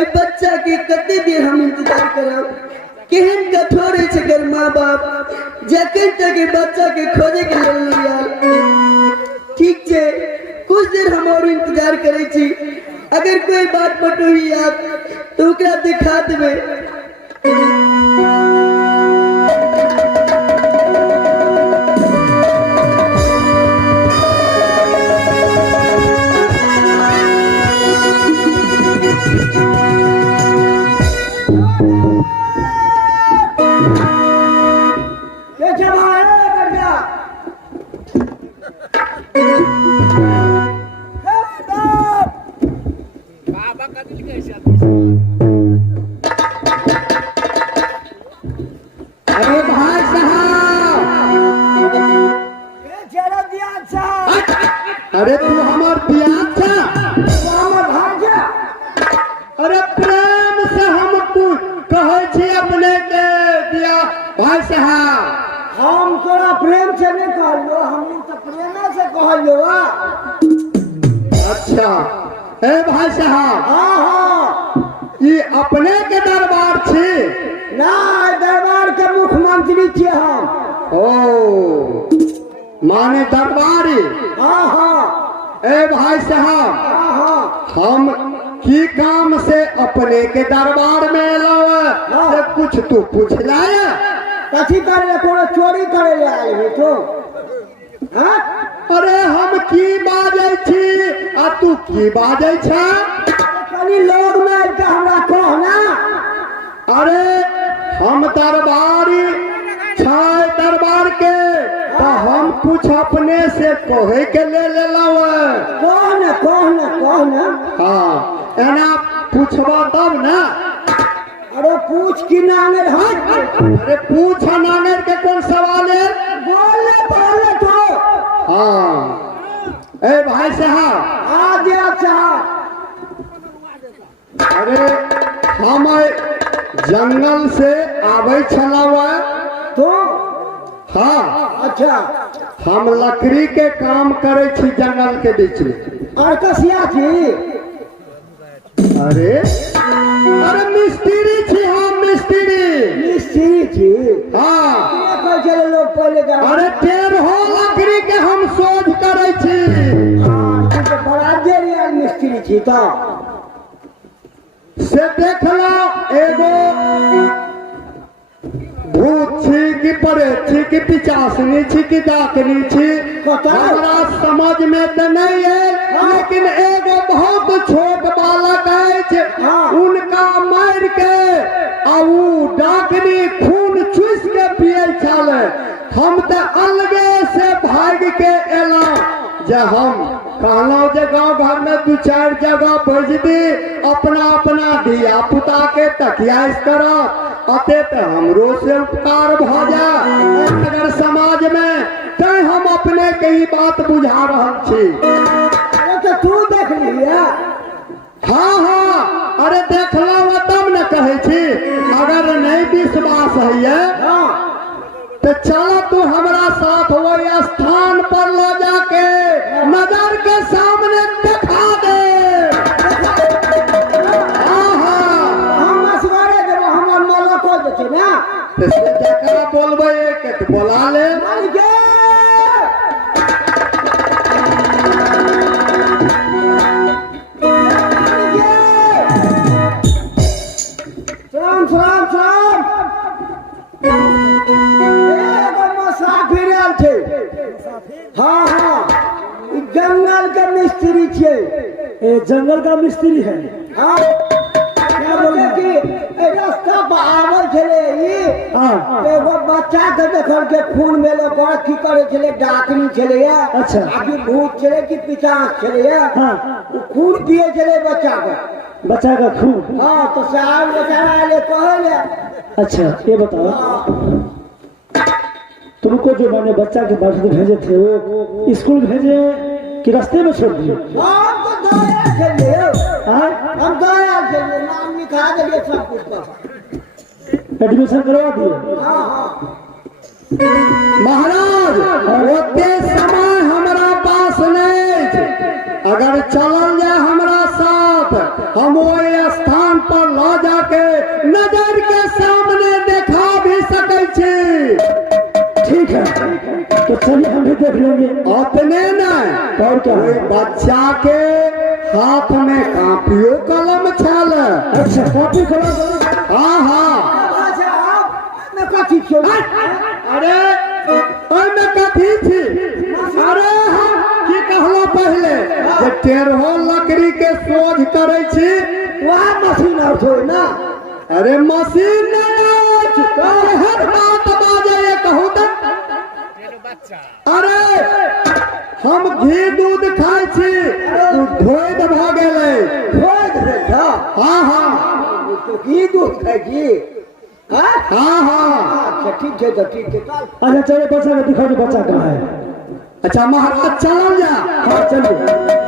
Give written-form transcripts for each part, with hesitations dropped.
अरे बच्चा के कते देर हम इंतजार करब केहन कठोर है कर माँ बाप जखन तक बच्चा के खोजे के लेल नहीं आयल। ठीक है कुछ देर हम और इंतजार करे छी अगर कोई बात बटोही याद तो ओकरा दिखा देबे। अरे भाई साहब, अरे तू हमार बियाह था, अरे प्रेम से हम कहे छी अपने के बियाह भाई साहब। हम तोरा प्रेम से नहीं कहलो, हम तो प्रेम से कहलो। अच्छा ए भाई साहब, हाँ हाँ ये अपने के दरबार छी ना, दरबार के मुख्यमंत्री छे हम। ओ माने दरबारी। हाँ हाँ ए भाई साहब, हाँ हाँ हम की काम से अपने के दरबार में एलो से कुछ तू पूछ लाया। कथी करे कोनो चोरी करे ले आए हो तो? हाँ अरे हम की बाजे छी आ तू की बाजे छ? कनी लोग में के हमरा कह ना। अरे हम दरबारी छाय दरबार के तो हम कुछ अपने से कहे के ले लो। कह ना हाँ एना पूछबा तब ना। अरे पूछ की नांगर हट। अरे पूछ नांगर के कौन सवाल है? बोले तो हाँ ए भाई साहब, आज साहब। अरे हम जंगल से आवे छलावा तो हाँ अच्छा हम लकड़ी के काम करे छी जंगल के बीच में। और कसिया छी? अरे अरे मिस्त्री छी हम, मिस्त्री छी। हाँ कह चले लोग पहले का। अरे टेढ़ो लकड़ी के हम शोध करे छी। तू तो बड़ा देरिया मिस्त्री छी तो। से देख लो एगो भूत छी कि प्रेत छी कि पिचासनी छी कि डाकनी छी हमरा समझ में तो नहीं है। लेकिन एगो बहुत छोट बालक है उनका मार के ऊ डाकनी खून चूस के पिए छले। हम तो अलगे से भाग के एला जे हम कहलो जे गाँव घर में दू चार जगह भेज दी अपना अपना धिया पुता के तकिया करो अते तो हमरो से उपकार भ जा अगर समाज में तो हम अपने के ही बात बुझा रहा छी। अरे तो तू देख लिया। हाँ हाँ अरे देख लो तब न कहे छी। अगर नहीं विश्वास है तो चलो तू हमारा साथ वही स्थान पर ले जाके नजर के सामने दिखा दे। हाँ हाँ हम मशवरे देबो, हमर माला को देते ना। तो से जकरा बोलबे के तो बोला ले। हाँ हाँ जंगल का मिस्त्री छे। जंगल का मिस्त्री है। हाँ क्या बोले कि रास्ता पर आवल छले एगो बच्चा के देखल के खून में लोग की करे छले डाकनी छले। अच्छा अभी भूत छले कि पिचास छले। हाँ खून पिए छले बच्चा का खून। हाँ तो साहब बेचारा ले कहले। अच्छा ये बताओ तुमको जो मैंने बच्चा के बर्थडे भेजे थे वो स्कूल भेजे कि रास्ते में छोड़ दिए? हम दया के लिए नाम लिखा दिए सब कुछ पर। एडमिशन करवा दिए? हाँ हाँ महाराज ओते समय हमारा पास नहीं। अगर चलल जाए हमारा साथ हम वही स्थान पर के नजर के सामने देखा भी सकै छी। ठीक है, तो चलिए हम भी देख लेंगे। अपने नहीं और क्या कोई बच्चा के हाथ में कापियो कलम छल। अच्छा, कॉपी कलम। हाँ हाँ मैं कथी छो? अरे ओहिमे कथी छी? अरे हम की कहलो पहले जे टेढ़ो लकड़ी के सोझ करे छी। वहाँ मशीन और थोड़ी ना। अरे मशीन नहीं हर बात बाजे ये कहू तो। अरे हम घी दूध खाई छी, धोद भ गेलै। हाँ हाँ तो घी दूध खाई छी। हाँ हाँ हाँ अच्छा ठीक है, तो ठीक है। अच्छा चलो बच्चा को दिखाओ, बच्चा कहाँ है। अच्छा महाराज चल जा। हाँ चलिए।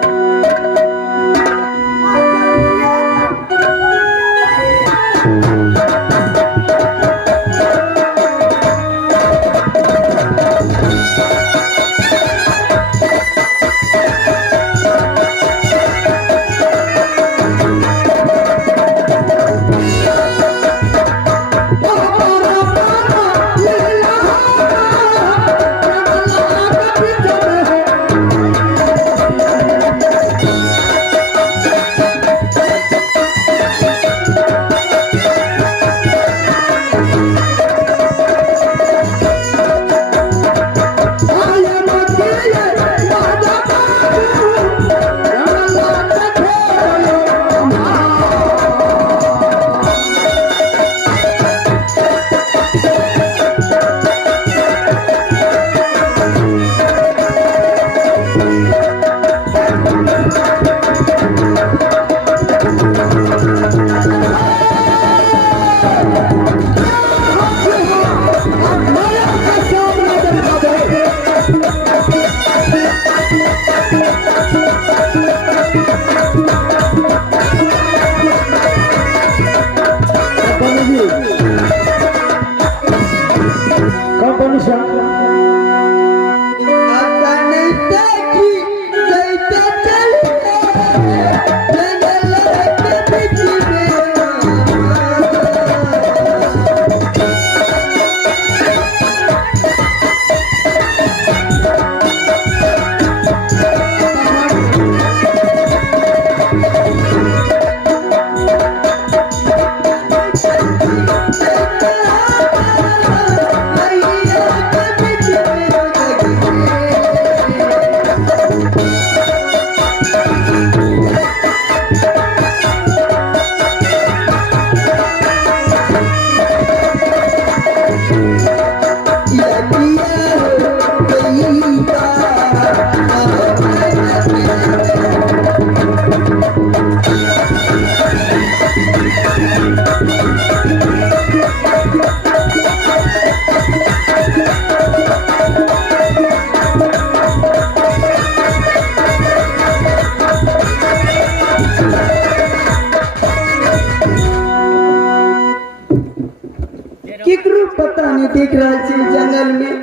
केकरो पता नहीं देख रहा है जंगल में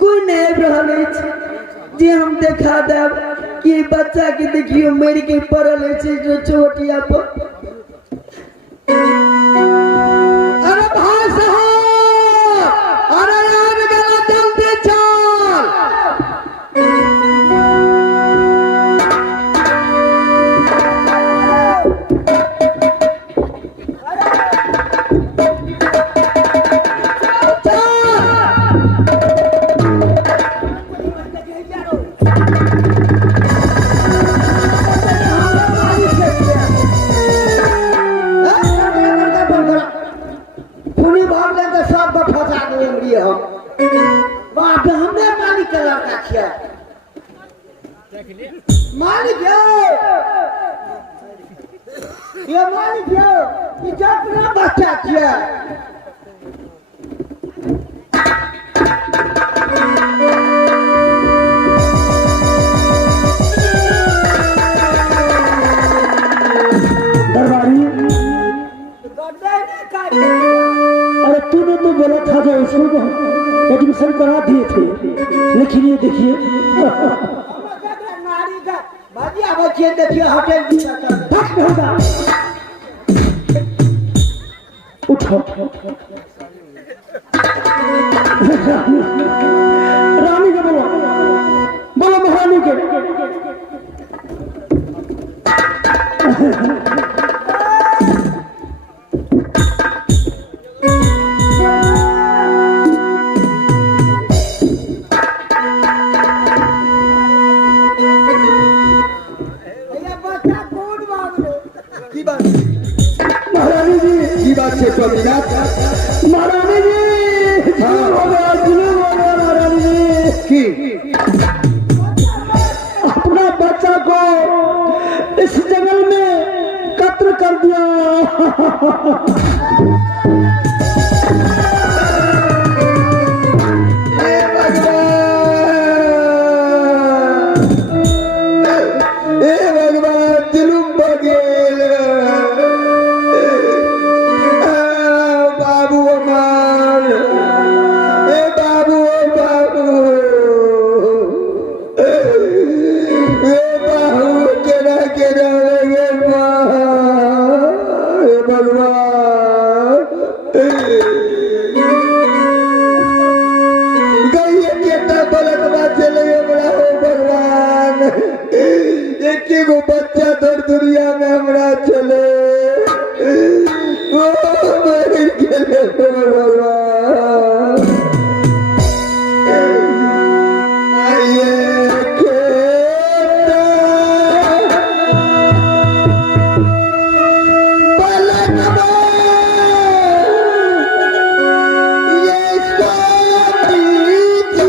कोई नहीं रहल है जे हम देखा देब कि बच्चा के देखियो मर के पड़ल है जो चोटिया पर। अरे भाई साहब, अरे यार गला जल्दी चल। मालिक ये मालिक ये अपना बच्चा किया। दरबारी, अरे तूने तो बोला था जो उसको एडमिशन करा दिए थे, लेकिन ये देखिए देखिए होटल उठो। रानी के बोलो, बोलो महारानी के। महारानी जी की बात है स्वामीनाथ? महारानी जी जुलूम हो गया, जुलूम हो गया महारानी जी। की अपना बच्चा को इस जंगल में कत्ल कर दिया। हे भगवान, हे भगवान, जुलूम बगेल बाबू अमर, हे बाबू बाबू, हे बाबू केना केना हे भगवान, गई केता बलत बात चले हमरा हो भगवान, एक गो बच्चा दर दुनिया में हमरा चले ओ मर गेले भगवान। आइए केता बलत ये स्वामी जी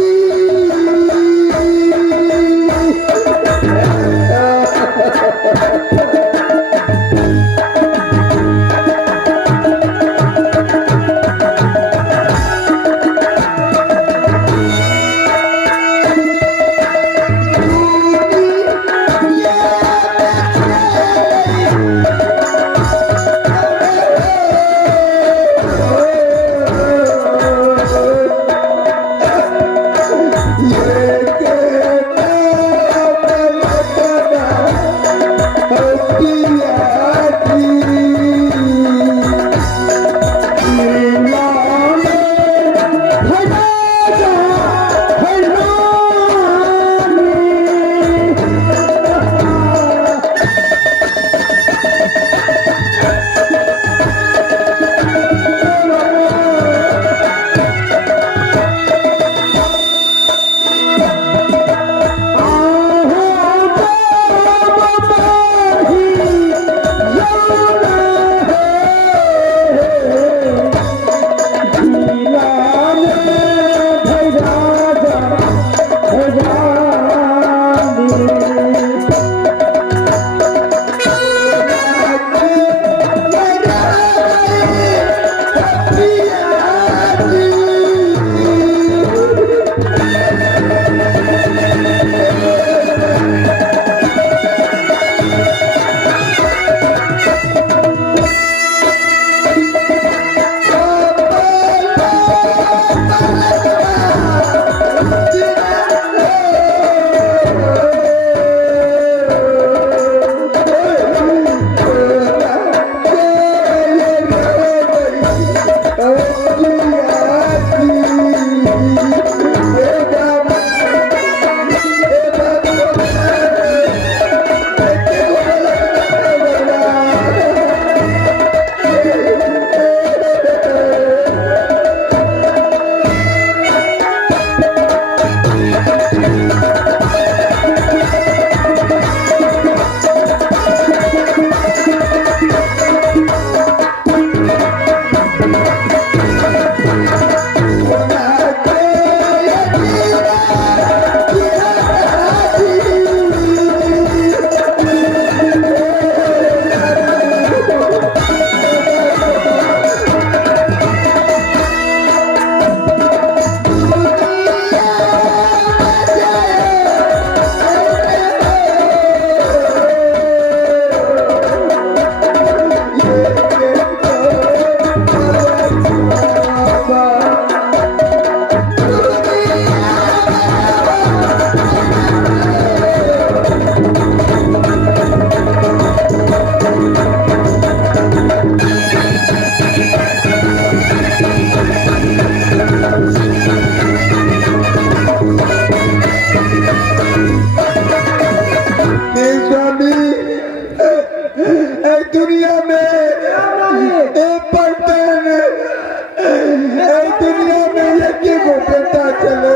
गो बेटा चले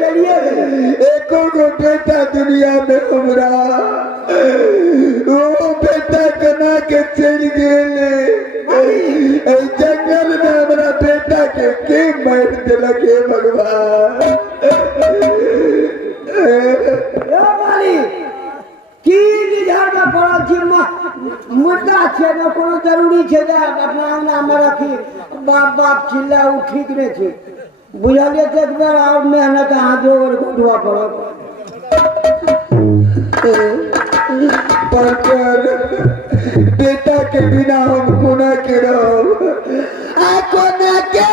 चलिए गए। एको गो बेटा दुनिया में हमरा वो बेटा कना के चल गेले जंगल में हमरा बेटा के मार दिलक हे भगवान ए माली की निझार में पड़ल छी मुद्दा छै न कोनो जरूरी छै जे अपना अंगना में रखी बाप बाप चिल्ला उ ठीक नहीं छै बुझलिए एक बेर और मेहनत अहाँ जोर उठवा पड़त पर बेटा के बिना हम कोना के रहब आ कोना के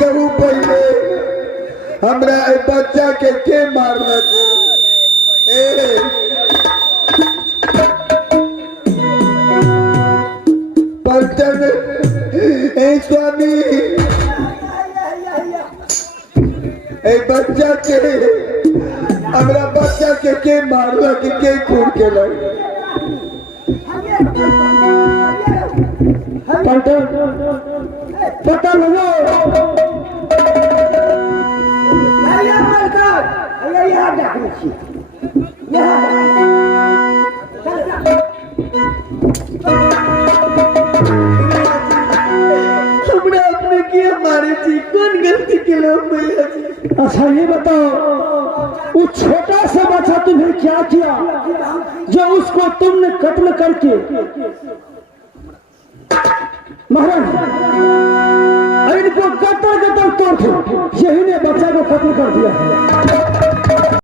कहू पहले हमरा बच्चा के मारना पलटन स्वामी बच्चा के हमरा बच्चा के मारला के खून के पता लगो हमरा अपने किया मारे छी कौन गलती के लोग भैया जी अच्छा ये बताओ वो छोटा सा बच्चा तुम्हें क्या किया जो उसको तुमने कत्ल करके महाराज इनको कत्ल तोड़ यही ने बच्चा को कत्ल कर दिया